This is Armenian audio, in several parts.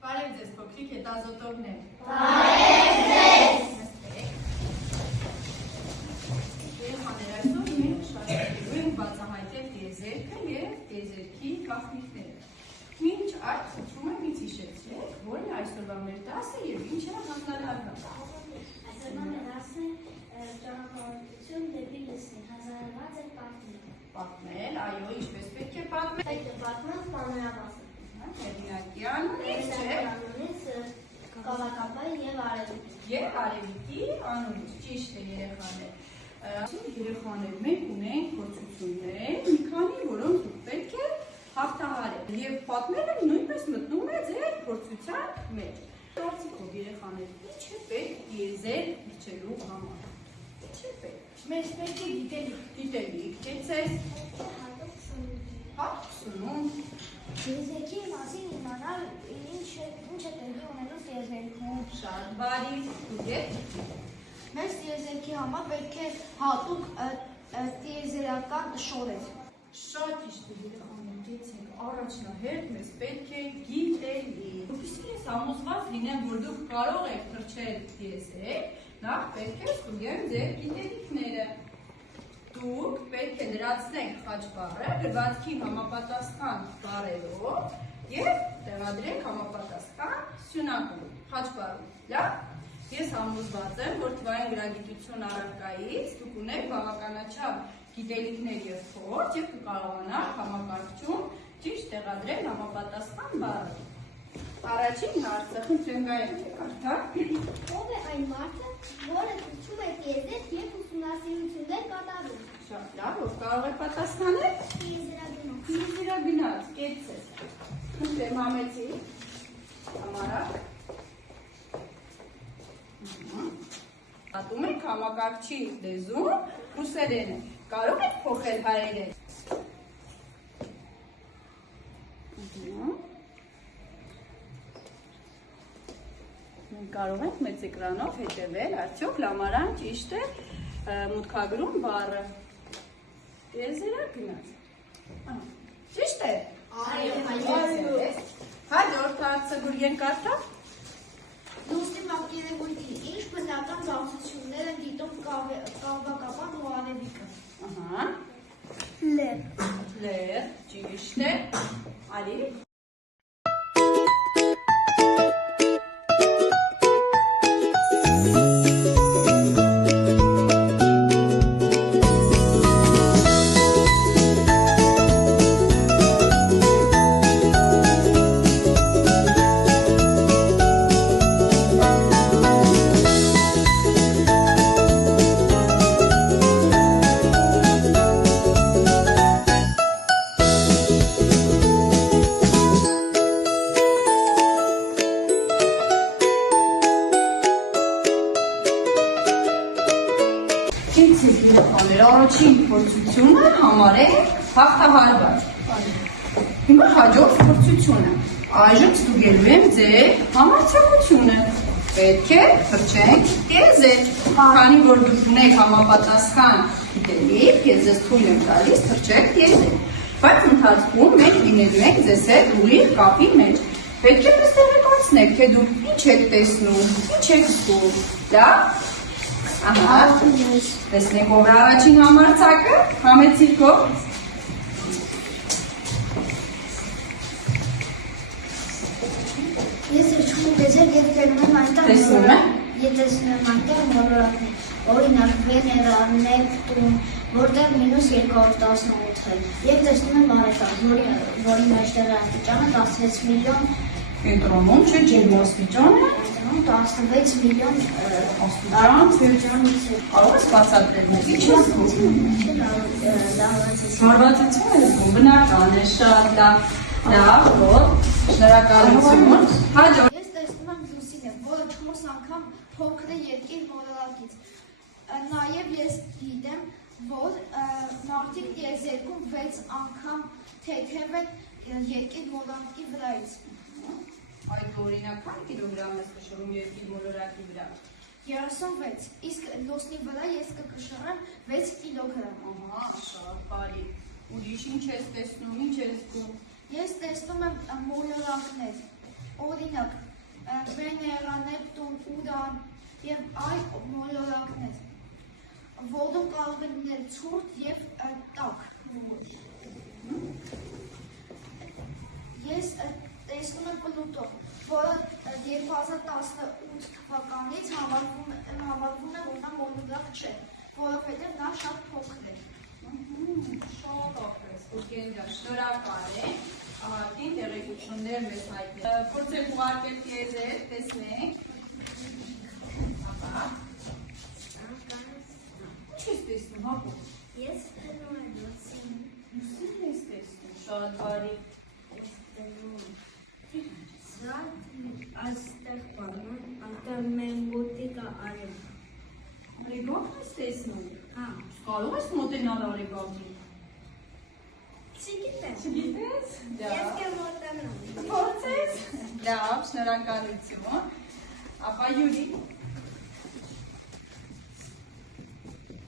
Բարև ձեզ փոքրիկ հետազոտողներ։ Բարև ձեզ։ Երեխաներ, այսօր մենք շարունակելու ենք բացահայտել տիեզերքը եւ տիեզերքի գաղտնիքները։ Մինչ այդ խնդրում եմ ինձ հիշեցրեք, որն է այսօրվա մեր դասը եւ ինչ է հանձնարարված։ Այսօրվա մեր դասն է ճանապարհորդություն դեպի լուսին, հազարավոր պատմել։ Պատմել, այո, ինչպես պետք է պատմել։ Պետք է պատմել պանորամասը։ Հեղինակյան, Անունից կավակապայ եւ արևիկ։ Եվ արևիկի անունից, ճիշտ է երեխաներ։ Երեխաներ, մենք ունենք փորձություններ, մի քանի, որոնք դուք պետք է հաղթահարել։ Եվ պատմելը նույնպես մտնում է ձեր փորձության մեջ։ Կարծիքով երեխաներ, ինչ է պետք տիեզերք իջելու համար։ Ինչ է պետք։ Մեզ պետք է գիտելիք։ Գիտելիք, կեցես։ Հատուկ սնունդ։ Տիեզերքի մասին իմանալ ինչ է տեղի ունենում տիեզերքում։ Շատ բարի, դուք Մեզ տիեզերքի համար պետք է հատուկ տիեզերական շորեր։ Շատ ճիշտ է երեխաներ, դեցեք, առաջնահերթ մեզ պետք է գիտելիք։ Որպեսզի ես համոզված լինեմ, որ դուք կարող եք թռչել տիեզերք, նախ պետք է ստուգեմ ձեր գիտելիքները։ Դուք պետք է լրացնեք խաչբառը գրվածքի համապատասխան բառերով եւ տեղադրեք համապատասխան սյունակում, խաչբառում։ Լավ։ Ես համոզված եմ, որ թվային գրագիտություն առարկայից դուք ունեք բավականաչափ գիտելիքներ եւ փորձ եւ կկարողանաք համակարգչում ճիշտ տեղադրել համապատասխան բառը։ Առաջին հարցը խնդրեմ կարդալ։ Ո՞վ է այն մարդը, որը թռչում է տիեզերք եւ ուսումնասիրություններ կատարում։ Շատ լավ, ով կարող է պատասխանել։ Տիեզերագնաց։ Տիեզերագնաց, կեցես։ Խնդրեմ համեցի։ Համարա։ Պատում ենք համակարգչի լեզուն ռուսերենը։ Կարող եք փոխել հայերեն։ Մենք կարող ենք մեծ էկրանով հետևել, արդյոք լամարան ճիշտ է մուտքագրում բառը։ Տիեզերագնաց։ Ճիշտ է։ Այո։ Հաջորդ հարցը Գուրգեն կարդա։ Լուսնի մակերևույթի ինչ բնական բացություններ են դիտում կավակապան ու արևիկը։ Ահա։ Լեր։ Լեր, ճիշտ է։ Արի։ Առաջին փորձությունը համարել հաղթահարված։ Հիմա հաջորդ փորձությունը։ Այժմ ստուգելու եմ ձեր համարձակությունը։ Պետք է թռչենք տիեզերք։ Քանի որ դուք ունեք համապատասխան գիտելիք, ես ձեզ թույլ եմ տալիս թռչեք տիեզերք։ Բայց ընթացքում մենք լինելու ենք ձեզ հետ ուղիղ կապի մեջ։ Պետք է մեզ տեղեկացնեք, թե դուք ինչ եք տեսնում, ինչ եք զգում։ Լավ։ Ահա, տեսնեք ով է առաջին համարձակը, համեցիքով։ Ես թռչում եմ տիեզերք եւ տեսնում եմ այնտեղ։ Տեսնում եք։ Ես տեսնում եմ այնտեղ մոլորակներ, օրինակ Վեներա, Նեպտուն, որտեղ -218 է։ Եվ տեսնում եմ Մարսը, որի մեջտեղ աստիճանը 16 միլիոն Կենտրոնում չէ ջերմաստիճանը, 16 միլիոն աստիճան, կարող ես բացատրել մեզ, ինչ ես զգում։ Հարվածություն ես զգում, բնական է, շատ լավ, շնորհակալություն։ Հաջորդ։ Ես տեսնում եմ լուսինը, որը 4 անգամ փոքր է երկիր մոլորակից։ Նաև ես գիտեմ, որ մարդիկ տիեզերքում 6 անգամ թեթև են երկիր մոլորակի վրայից։ Այդ օրինակ քանի կիլոգրամ ես կշռում երկիր մոլորակի վրա։ 36, իսկ լուսնի վրա ես կկշռեմ 6 կիլոգրամ։ Ահա, շատ բարի։ Ուրիշ ինչ ես տեսնում, ինչ ես զգում։ Ես տեսնում եմ մոլորակներ, օրինակ վեներաներ, տուն, ուրան և այլ մոլորակներ, որում կարող է լինել ցուրտ և տաք։ Ես տեսնում եմ Պլուտո, որը 2018 թվականից համարվում է, որ նա մոլորակ չէ, որովհետև նա շատ փոքր է։ Շատ ախես, Ուգենդա, շնորհակալ եմ, ահագին տեղեկություններ մեզ հայտնել։ Փորձեք ուղարկել տիեզեր, տեսնենք։ Ահա։ Ինչ ես տեսնում, հապո։ Ես տեսնում եմ լուսին։ Լուսին ես տեսնում, շատ բարի։ Շատ այստեղ բանում, անտեղ մեն մոտիկա արև։ Արեգանք ես տեսնում։ Հա։ Կարող ես մոտենալ արեգանքին։ Չգիտեմ։ Չգիտես։ Ես կմոտենամ։ Փորձես։ Լավ, շնորհակալություն։ Ապա Յուրի։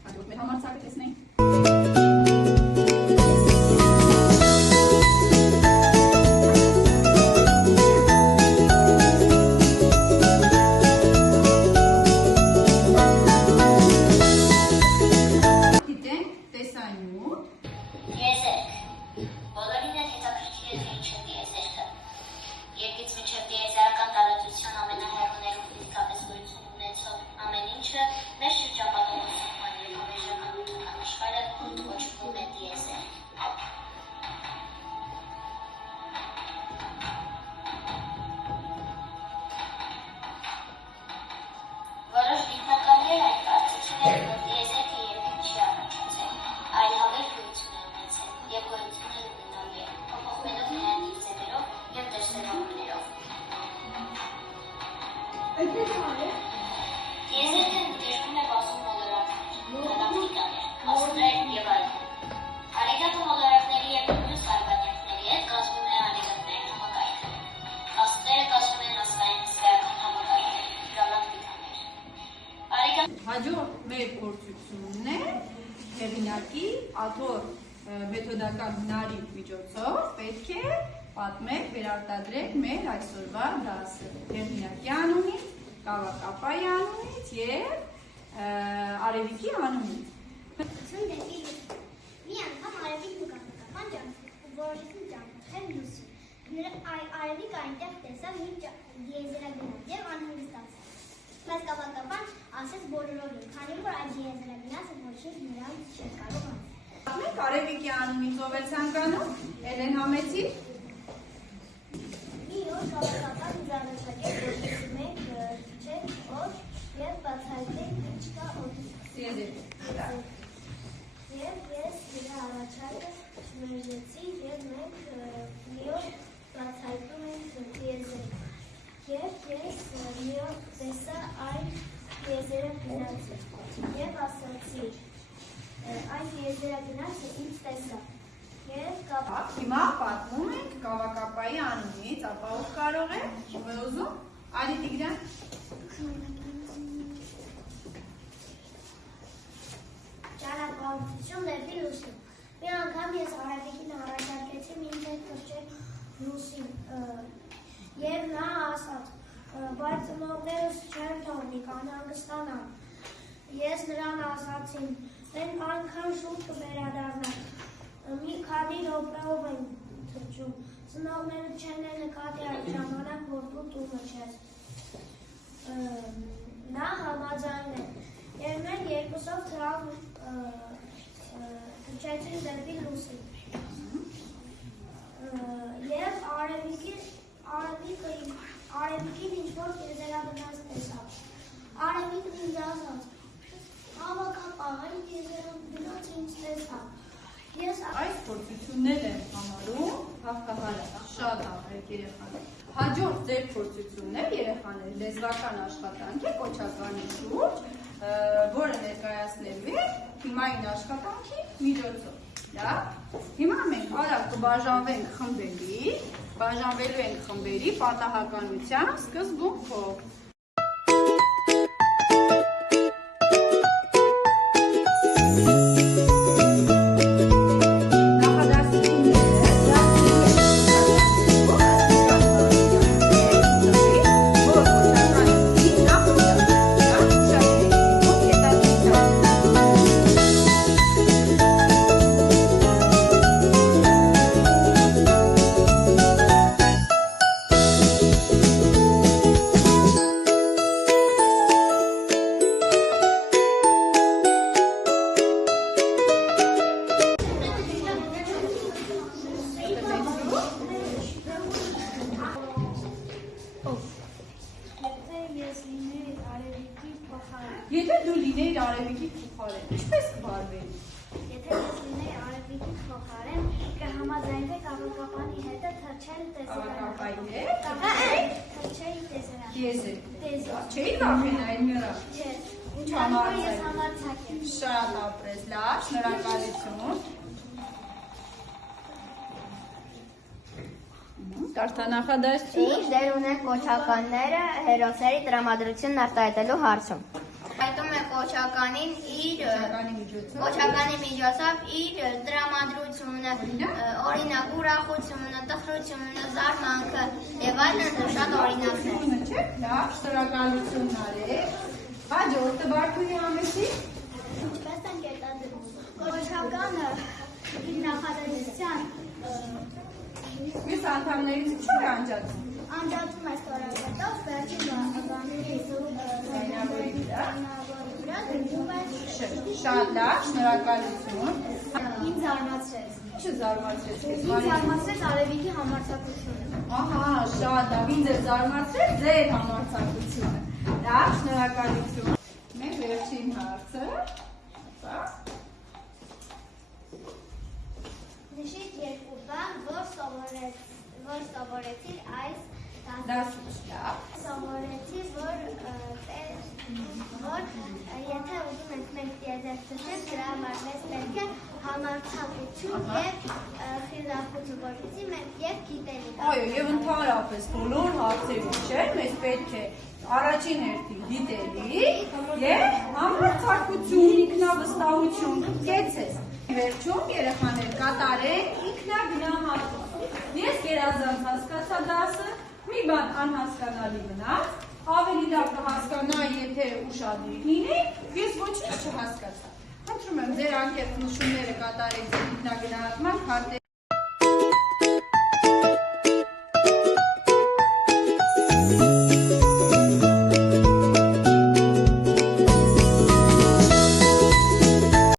Հաջորդ մեր համարձակը տեսնենք։ Հաջորդ մեր փորձությունն է հեղինակի աթոռ մեթոդական հնարի միջոցով պետք է պատմեք, վերարտադրեք մեր այսօրվա դասը։ Հեղինակի անունից, Կավակապայի անունից և Արևիկի անունից։ Մի անգամ Արևիկն ու Կավակապան ջանցում որոշեցին ճամփորդել լուսին։ Արևիկը այնտեղ տեսավ մի դիեզերագնաց և անհանգստացավ։ Բայց Կավակապան ասեց բոլորովին, քանի որ այդ դիեզերագնացը ոչինչ նրան չէր կարող անել։ Մենք Արևիկի անունից ով է ցանկանում, Էլեն համեցի։ Մի օր Կավակապան ինձ առաջարկեց, որպեսզի մենք քիչենք օդ և բացահայտենք ինչ կա օդում։ Եվ ես նրա առաջարկը շմերժեցի և մենք մի օր բացահայտում ենք դիեզերը։ Եվ ես մի օր տեսա այդ դիեզերագնացը և ասացի, այդ դիեզերագնացը ինձ տեսա։ Հիմա պատմում ենք Կավակապայի անունից, ապա ով կարող է, ով է ուզում, Ալի Տիգրան։ Ճանապարհություն դեպի լուսին։ Մի անգամ ես Արևիկին առաջարկեցի ինձ հետ թռչել լուսին, և նա ասաց, բայց ծնողներս չեն թողնի, կանհանգստանան։ Ես նրան ասացի, մենք անգամ շուտ կվերադառնանք, մի քանի րոպեով են թռչում, ծնողները չեն նկատի այդ ժամանակ, որ դու տունը չես։ Նա համաձայնել և մենք երկուսով թռչեցինք դեպի լուսին։ Եվ Արևիկին ինչ-որ դիեզերագնաց տեսավ։ Արևիկն ինձ ասաց, Կավակապա, այն դիեզերագնացը ինձ տեսավ։ Այս փորձություններ են համարում հաղթահարը, շատ աղեք երեխաներ։ Հաջորդ ձեր փորձություններ երեխաներ լեզվական աշխատանք է կոչականի շուրջ, որը ներկայացնելու է թիմային աշխատանքի միջոցով։ Հիմա մենք արագ կբաժանվենք խմբերի պատահականության սկզբունքով։ դու լինեիր Արևիկի փոխարեն, ինչպես կվարվեիր։ Եթե ես լինեի Արևիկի փոխարեն, կհամաձայնվեք ավակապանի հետ թռչել Ավակապայի հետ։ թռչել տեսարան։ Դիեզերք։ Չէի վախենա Էլմիրա։ Չէ։ Ինչ Ես համարձակ։ համարձակ եմ։ Շատ ապրես, լավ, շնորհակալություն։ Կարդա նախադասություն։ Ինչ դեր ունեն կոչականները հերոսների տրամադրությունն արտահայտելու հարցում։ Հայտում է կոչականին իր կոչականի միջոցով իր տրամադրությունը, օրինակ ուրախությունը, տխրությունը, զարմանքը եւ այլն շատ օրինակներ։ Չէ՞, լավ, շնորհակալություն Արև։ Հաջորդը Բարքունի ամեսի։ Ինչպես են կետադրում։ Կոչականը իր նախադասության Մյուս անդամներից ինչ է անջատում։ անջատում է ստորագրելով վերջին բանների Շատ լավ, շնորհակալություն։ ինձ զարմացրեց։ Ինչը զարմացրեց քեզ։ Ինձ զարմացրեց Արևիկի համարձակությունը։ Ահա, շատ լավ, ինձ է զարմացրել ձեր համարձակությունը։ Լավ, շնորհակալություն։ Մեր վերջին հարցը։ Նշեք երկու բան, որ սովորեցիր այս Դասից, լավ։ Սովորեցի, որ եթե ուզում ենք մենք դիեզերք ծնել, դրա համար մեզ պետք է համարձակություն եւ խիզախություն, որպեսզի մենք եւ գիտելիք։ Այո, եւ ընդհանրապես բոլոր հարցերում, չէ՞, մեզ պետք է առաջին հերթին գիտելիք եւ համարձակություն, ինքնավստահություն, կեցես։ Վերջում երեխաներ կատարեք ինքնագնահատում։ Ես գերազանց հասկացա դասը, մի բան անհասկանալի մնաց, ավելի լավ կհասկանա, եթե ուշադիր լինեի, ես ոչինչ չհասկացա։ Խնդրում եմ, ձեր անկեղծ նշումները կատարեք ինքնագնահատման քարտերի